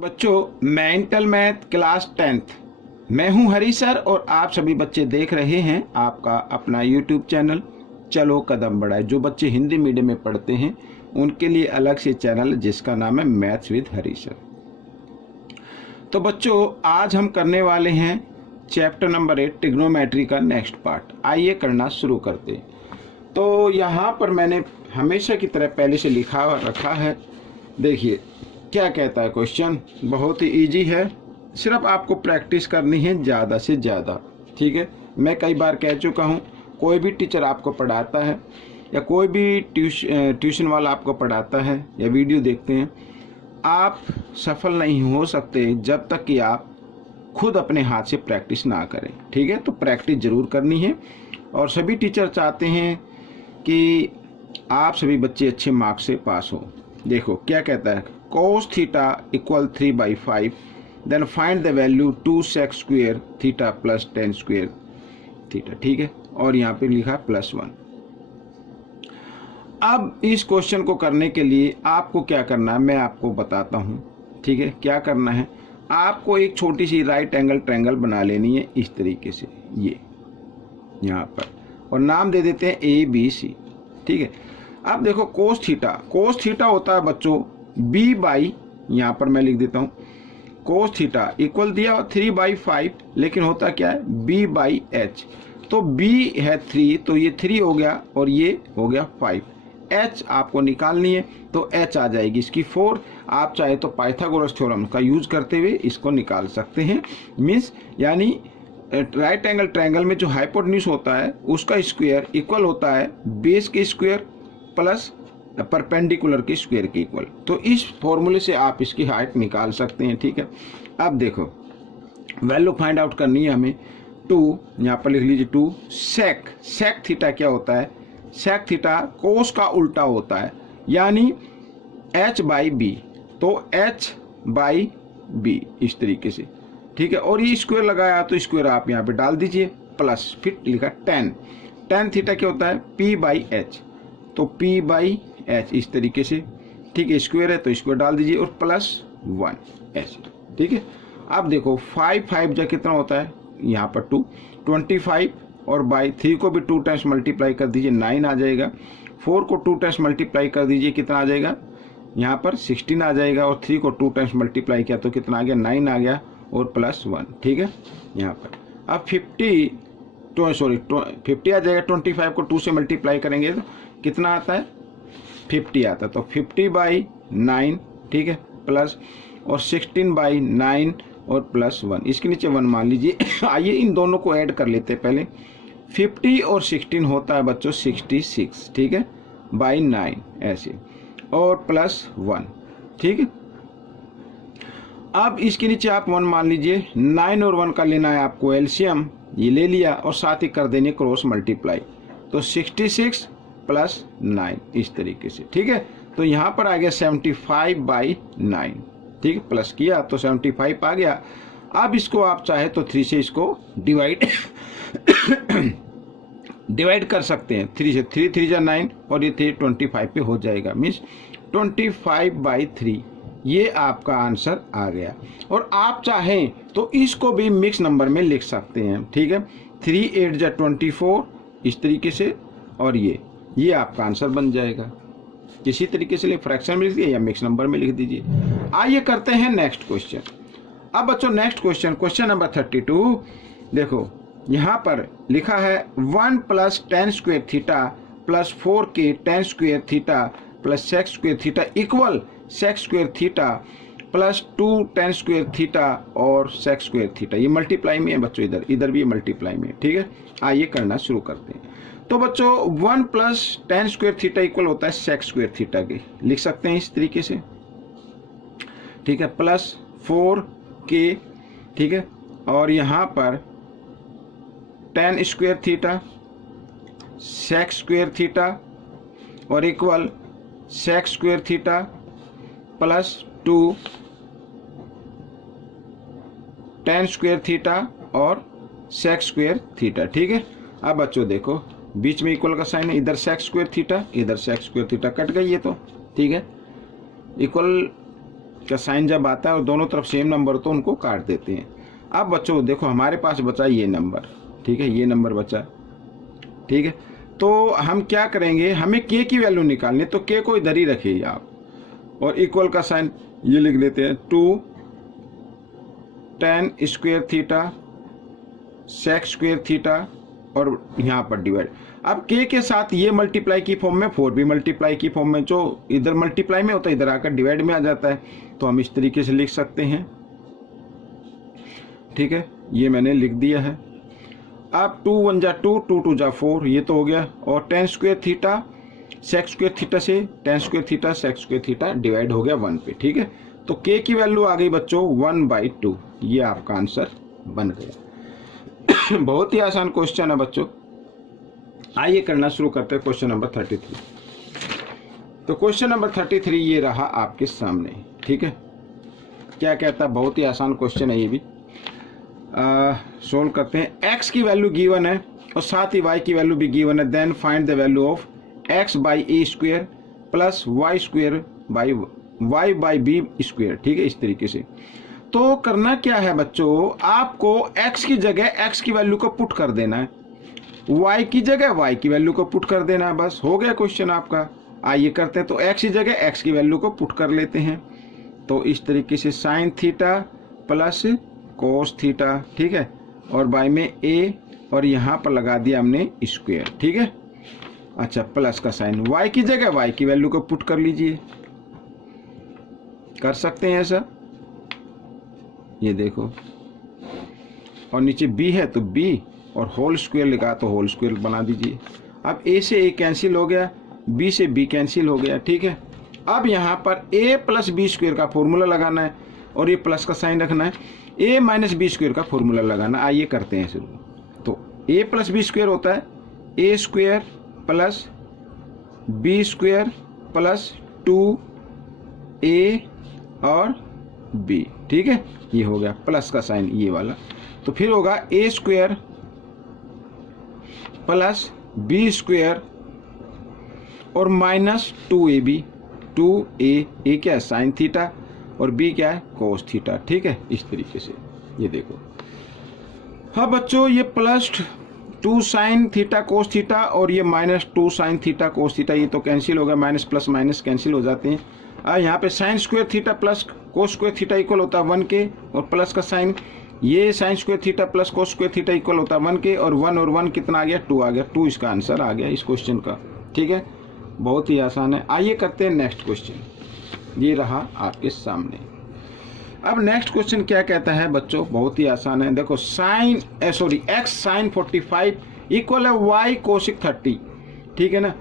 बच्चों, mental math class 10th मैं हूं हरी सर और आप सभी बच्चे देख रहे हैं आपका अपना यूट्यूब चैनल चलो कदम बढ़ाए। जो बच्चे हिंदी मीडियम में पढ़ते हैं उनके लिए अलग से चैनल जिसका नाम है मैथ्स विद हरी सर। तो बच्चों, आज हम करने वाले हैं चैप्टर नंबर 8 ट्रिग्नोमेट्री का नेक्स्ट पार्ट। आइए करना शुरू करते हैं। तो यहाँ पर मैंने हमेशा की तरह पहले से लिखा रखा है। देखिए क्या कहता है क्वेश्चन, बहुत ही इजी है, सिर्फ आपको प्रैक्टिस करनी है ज़्यादा से ज़्यादा। ठीक है, मैं कई बार कह चुका हूँ, कोई भी टीचर आपको पढ़ाता है या कोई भी ट्यूशन वाला आपको पढ़ाता है या वीडियो देखते हैं, आप सफल नहीं हो सकते जब तक कि आप खुद अपने हाथ से प्रैक्टिस ना करें। ठीक है, तो प्रैक्टिस ज़रूर करनी है और सभी टीचर चाहते हैं कि आप सभी बच्चे अच्छे मार्क्स से पास हो। देखो क्या कहता है, cos theta equal 3/5, then find the value 2 sec square theta plus 10 square theta. ठीक है, और यहाँ पे लिखा +1। अब इस क्वेश्चन को करने के लिए आपको क्या करना है मैं आपको बताता हूँ। ठीक है, क्या करना है, आपको एक छोटी सी राइट एंगल ट्रायंगल बना लेनी है इस तरीके से, ये यहाँ पर, और नाम दे देते हैं ABC। ठीक है, अब देखो कोस थीटा होता है बच्चों b बाई, यहाँ पर मैं लिख देता हूँ कोस थीटा इक्वल दिया 3/5, लेकिन होता क्या है b/h। तो b है 3, तो ये 3 हो गया और ये हो गया 5। h आपको निकालनी है तो h आ जाएगी इसकी 4। आप चाहे तो पाइथागोरस थ्योरम का यूज करते हुए इसको निकाल सकते हैं। मीन्स यानी राइट एंगल ट्रायंगल में जो हाइपोटेन्यूज होता है उसका स्क्वायर इक्वल होता है बेस के स्क्वायर प्लस परपेंडिकुलर के स्क्वायर के इक्वल। तो इस फॉर्मूले से आप इसकी हाइट निकाल सकते हैं। ठीक है, अब देखो वैल्यू फाइंड आउट करनी है हमें। 2 यहाँ पर लिख लीजिए 2 सेक थीटा क्या होता है, सेक थीटा कोस का उल्टा होता है, यानी h/b, तो h/b इस तरीके से। ठीक है, और ये स्क्वायर लगाया तो स्क्वायर आप यहाँ पे डाल दीजिए प्लस, फिर लिखा tan थीटा क्या होता है p/h, तो p/h इस तरीके से। ठीक है, स्क्वायर है तो स्क्वायर डाल दीजिए और +1 ऐसे। ठीक है, अब देखो 5 जा कितना होता है, यहाँ पर 2, 25 और बाई 3 को भी 2 टाइम्स मल्टीप्लाई कर दीजिए 9 आ जाएगा। 4 को 2 टाइम्स मल्टीप्लाई कर दीजिए कितना आ जाएगा, यहाँ पर 16 आ जाएगा, और 3 को 2 टाइम्स मल्टीप्लाई किया तो कितना आ गया 9 आ गया और +1। ठीक है, यहाँ पर अब 50 आ जाएगा। 25 को 2 से मल्टीप्लाई करेंगे तो कितना आता है 50 आता है, तो 50/9। ठीक है, प्लस और 16/9 और +1, इसके नीचे 1 मान लीजिए। आइए इन दोनों को ऐड कर लेते हैं पहले। 50 और 16 होता है बच्चों 66। ठीक है, /9 ऐसे, और +1। ठीक है, अब इसके नीचे आप 1 मान लीजिए। 9 और 1 का लेना है आपको एलसीएम, ये ले लिया और साथ ही कर देंगे क्रॉस मल्टीप्लाई, तो 66 + 9 इस तरीके से। ठीक है, तो यहाँ पर आ गया 75/9। ठीक है, प्लस किया तो 75 आ गया। अब इसको आप चाहे तो 3 से इसको डिवाइड कर सकते हैं। 3 से 3 जा 9 और ये 3 25 पे हो जाएगा, मीन्स 25/3 ये आपका आंसर आ गया। और आप चाहें तो इसको भी मिक्स नंबर में लिख सकते हैं। ठीक है, 3 8 जा 24 इस तरीके से, और ये आपका आंसर बन जाएगा। किसी तरीके से फ्रैक्शन में लिख दीजिए या मिक्स नंबर में लिख दीजिए। आइए करते हैं नेक्स्ट क्वेश्चन। अब बच्चों नेक्स्ट क्वेश्चन नंबर 32। देखो यहाँ पर लिखा है 1 + tan square theta plus 4k tan square theta plus sec square theta equal sec square theta plus 2 tan square theta और sec स्क्वेयर थीटा। ये मल्टीप्लाई में है बच्चों, इधर भी मल्टीप्लाई में है। ठीक है, आइए करना शुरू करते हैं। तो बच्चों 1 + tan स्क्वेयर थीटा इक्वल होता है sec स्क्वेयर थीटा के, लिख सकते हैं इस तरीके से। ठीक है, प्लस 4k। ठीक है, और यहाँ पर tan square theta sec square theta और equal sec square theta plus 2 tan square theta और sec स्क्वेयर थीटा। ठीक है, अब बच्चों देखो बीच में इक्वल का साइन है, इधर sec स्क्वेयर थीटा इधर sec स्क्वेयर थीटा, कट गई ये तो। ठीक है, इक्वल का साइन जब आता है और दोनों तरफ सेम नंबर तो उनको काट देते हैं। अब बच्चों देखो हमारे पास बचा ये नंबर, ठीक है, ये नंबर बचा, ठीक है। तो हम क्या करेंगे, हमें के की वैल्यू निकालनी, तो के को इधर ही रखिए आप, और इक्वल का साइन ये लिख देते हैं 2 tan square theta sec square theta, और यहाँ पर डिवाइड। अब के साथ ये मल्टीप्लाई की फॉर्म में, 4 भी मल्टीप्लाई की फॉर्म में, जो इधर मल्टीप्लाई में होता है इधर आकर डिवाइड में आ जाता है, तो हम इस तरीके से लिख सकते हैं, ठीक है। ये मैंने लिख दिया है। अब 2 1 जा 2, 2 2 जा 4, ये तो हो गया, और tan square theta sec square theta से tan square theta sec square theta divide हो गया 1 पे, ठीक है। तो के की वैल्यू आ गई बच्चों 1/2, ये आपका आंसर बन गया। बहुत ही आसान क्वेश्चन है बच्चों। आइए करना शुरू करते हैं क्वेश्चन नंबर 33। तो क्वेश्चन नंबर 33 ये रहा आपके सामने, ठीक है। क्या कहता है, बहुत ही आसान क्वेश्चन है ये भी। सोल्व करते हैं। x की वैल्यू गिवन है और साथ ही y की वैल्यू भी गिवन है। Then find the value of x by a square plus y square by y by b square, ठीक है, इस तरीके से। तो करना क्या है बच्चों, आपको x की जगह x की वैल्यू को पुट कर देना है, y की जगह y की वैल्यू को पुट कर देना है, बस हो गया क्वेश्चन आपका। आइए करते हैं। तो x की जगह x की वैल्यू को पुट कर लेते हैं। तो इस तरीके से sine theta plus cos theta, ठीक है, और बाय में a, और यहाँ पर लगा दिया हमने स्क्वायर, ठीक है। अच्छा, प्लस का साइन, y की जगह y की वैल्यू को पुट कर लीजिए, कर सकते हैं ऐसा, ये देखो, और नीचे b है तो b, और होल स्क्वायर लिखा तो होल स्क्वायर बना दीजिए। अब a से a कैंसिल हो गया, b से b कैंसिल हो गया, ठीक है। अब यहाँ पर a प्लस बी स्क्वायर का फॉर्मूला लगाना है, और ये प्लस का साइन रखना है, a माइनस बी स्क्वायर का फॉर्मूला लगाना। आइए करते हैं शुरू। तो a प्लस बी स्क्वायर होता है a square plus b square plus 2a और b, ठीक है, ये हो गया प्लस का साइन ये वाला। तो फिर होगा a square plus b square और माइनस 2ab, 2a क्या है साइन थीटा, और b क्या है कोस थीटा, ठीक है, इस तरीके से ये देखो। हाँ बच्चों, ये plus 2 sine theta cos theta और ये minus 2 sine theta cos theta, ये तो कैंसिल हो गया, माइनस प्लस माइनस कैंसिल हो जाते हैं। यहाँ पे sine square theta plus cos square theta equal होता है 1 के, और प्लस का साइन, ये sine square theta plus cos square theta equal होता है 1 के, और 1 और 1 कितना आ गया 2 आ गया, 2 इसका आंसर आ गया इस क्वेश्चन का, ठीक है। बहुत ही आसान है। आइए करते हैं नेक्स्ट क्वेश्चन, ये रहा आपके सामने। अब नेक्स्ट क्वेश्चन क्या कहता है बच्चों, बहुत ही आसान है। देखो x साइन 45 इक्वल है y कोसिक 30, ठीक है ना।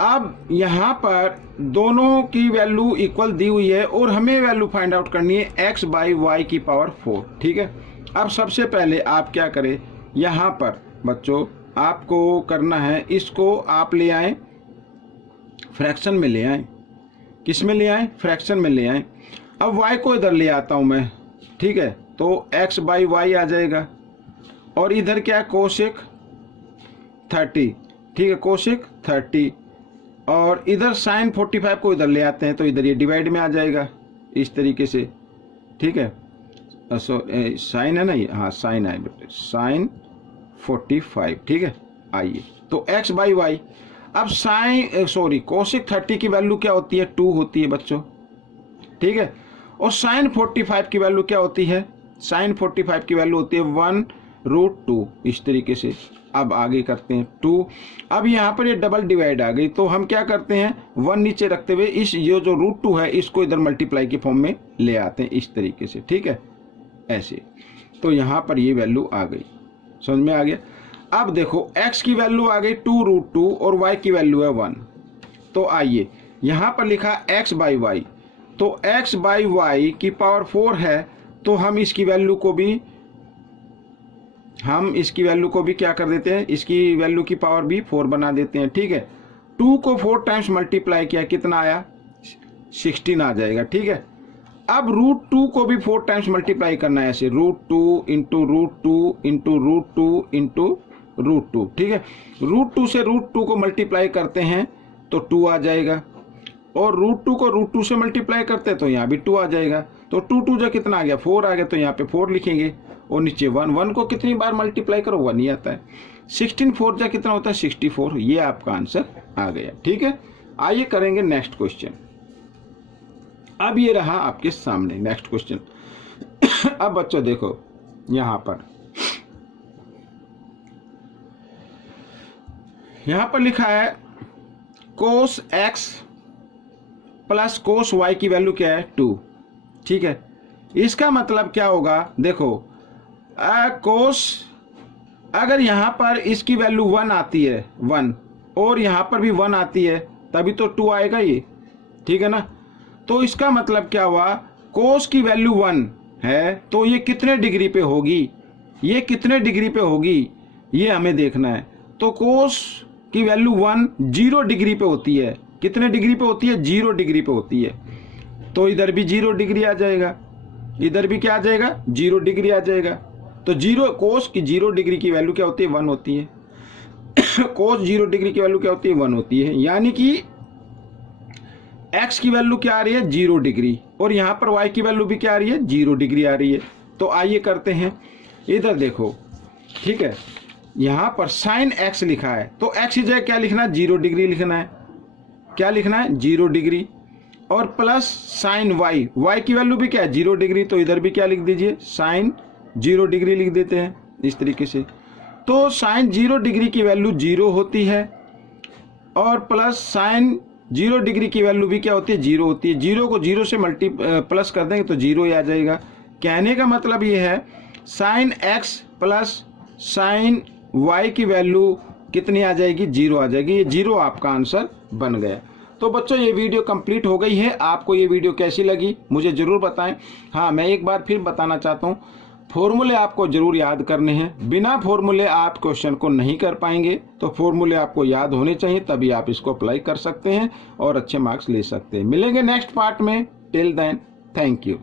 अब यहाँ पर दोनों की वैल्यू इक्वल दी हुई है और हमें वैल्यू फाइंड आउट करनी है x बाई वाई की पावर 4, ठीक है। अब सबसे पहले आप क्या करें, यहाँ पर बच्चों आपको करना है, इसको आप ले आए फ्रैक्शन में ले आए। किस में ले आए, फ्रैक्शन में ले आए। अब y को इधर ले आता हूं मैं, ठीक है, तो x बाई वाई आ जाएगा, और इधर क्या है कोसेक 30, ठीक है, कोसेक 30, और इधर साइन 45 को इधर ले आते हैं तो इधर ये डिवाइड में आ जाएगा इस तरीके से, ठीक है। साइन है ना ये, हाँ साइन है बेटे, साइन 45, ठीक है। आइए तो x बाई वाई। अब कोसेक 30 की वैल्यू क्या होती है 2 होती है बच्चों, ठीक है, और साइन 45 की वैल्यू क्या होती है, साइन 45 की वैल्यू होती है 1√2, इस तरीके से। अब आगे करते हैं 2। अब यहाँ पर ये डबल डिवाइड आ गई, तो हम क्या करते हैं 1 नीचे रखते हुए इस ये जो √2 है इसको इधर मल्टीप्लाई के फॉर्म में ले आते हैं इस तरीके से, ठीक है, ऐसे। तो यहाँ पर ये वैल्यू आ गई, समझ में आ गया। अब देखो x की वैल्यू आ गई 2√2 और y की वैल्यू है 1। तो आइए यहाँ पर लिखा x बाई वाई, तो x बाई वाई की पावर 4 है, तो हम इसकी वैल्यू को भी क्या कर देते हैं, इसकी वैल्यू की पावर भी 4 बना देते हैं, ठीक है। 2 को 4 टाइम्स मल्टीप्लाई किया, कितना आया 16 आ जाएगा, ठीक है। अब √2 को भी 4 टाइम्स मल्टीप्लाई करना है, ऐसे √2 इंटू √2 इंटू √2 इंटू √2, ठीक है। √2 से √2 को मल्टीप्लाई करते हैं तो 2 आ जाएगा, और √2 को √2 से मल्टीप्लाई करते हैं तो यहाँ भी 2 आ जाएगा। तो 2 2 जा कितना आ गया, 4 आ गया, तो यहाँ पे 4 लिखेंगे। और नीचे 1, 1 को कितनी बार मल्टीप्लाई करो, 1 ही आता है। 16 4 जा कितना होता है, 64। ये आपका आंसर आ गया। ठीक है, आइए करेंगे नेक्स्ट क्वेश्चन। अब ये रहा आपके सामने नेक्स्ट क्वेश्चन। अब बच्चों देखो यहाँ पर लिखा है cos x plus cos y की वैल्यू क्या है, 2। ठीक है, इसका मतलब क्या होगा, देखो cos, अगर यहाँ पर इसकी वैल्यू 1 आती है 1 और यहाँ पर भी 1 आती है तभी तो 2 आएगा ये। ठीक है ना, तो इसका मतलब क्या हुआ, cos की वैल्यू 1 है तो ये कितने डिग्री पे होगी, ये कितने डिग्री पे होगी ये हमें देखना है। तो cos की वैल्यू 1 0 डिग्री पे होती है। कितने डिग्री पे होती है, 0 डिग्री पे होती है। तो इधर भी 0 डिग्री आ जाएगा, इधर भी क्या आ जाएगा, 0 डिग्री आ जाएगा। तो cos की 0 डिग्री की वैल्यू क्या होती है, 1 होती है। cos 0 डिग्री की वैल्यू क्या होती है, 1 होती है। यानी कि x की वैल्यू क्या आ रही है, 0 डिग्री, और यहाँ पर y की वैल्यू भी क्या आ रही है, 0 डिग्री आ रही है। तो आइए करते हैं, इधर देखो। ठीक है, यहाँ पर sin x लिखा है तो x की जगह क्या लिखना है, 0 डिग्री लिखना है। क्या लिखना है, 0 डिग्री, और प्लस sin y, y की वैल्यू भी क्या है, 0 डिग्री, तो इधर भी क्या लिख दीजिए, sin 0 डिग्री लिख देते हैं इस तरीके से। तो sin 0 डिग्री की वैल्यू 0 होती है और प्लस sin 0 डिग्री की वैल्यू भी क्या होती है, 0 होती है। 0 को 0 से प्लस कर देंगे तो 0 ही आ जाएगा। कहने का मतलब ये है sin x plus sin y की वैल्यू कितनी आ जाएगी, 0 आ जाएगी। ये 0 आपका आंसर बन गया। तो बच्चों ये वीडियो कंप्लीट हो गई है। आपको ये वीडियो कैसी लगी मुझे ज़रूर बताएं। हाँ, मैं एक बार फिर बताना चाहता हूँ, फॉर्मूले आपको जरूर याद करने हैं। बिना फॉर्मूले आप क्वेश्चन को नहीं कर पाएंगे, तो फॉर्मूले आपको याद होने चाहिए, तभी आप इसको अप्लाई कर सकते हैं और अच्छे मार्क्स ले सकते हैं। मिलेंगे नेक्स्ट पार्ट में। Till then, thank you.